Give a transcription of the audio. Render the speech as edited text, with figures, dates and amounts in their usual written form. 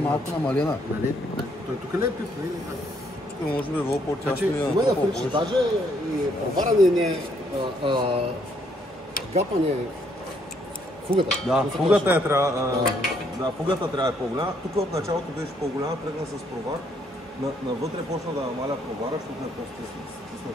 Малко намалена. Нали? Той тук не е пив, нали? Тук може би е било по-тясно. Значи, да фрича, даже и проваране не е гапане фугата. Да, фугата е трябва. Да, фугата трябва да е по-голяма. Тук от началото беше по-голяма, тръгна с провар. Навътре почна да намаля провара, защото не е по-стиснат.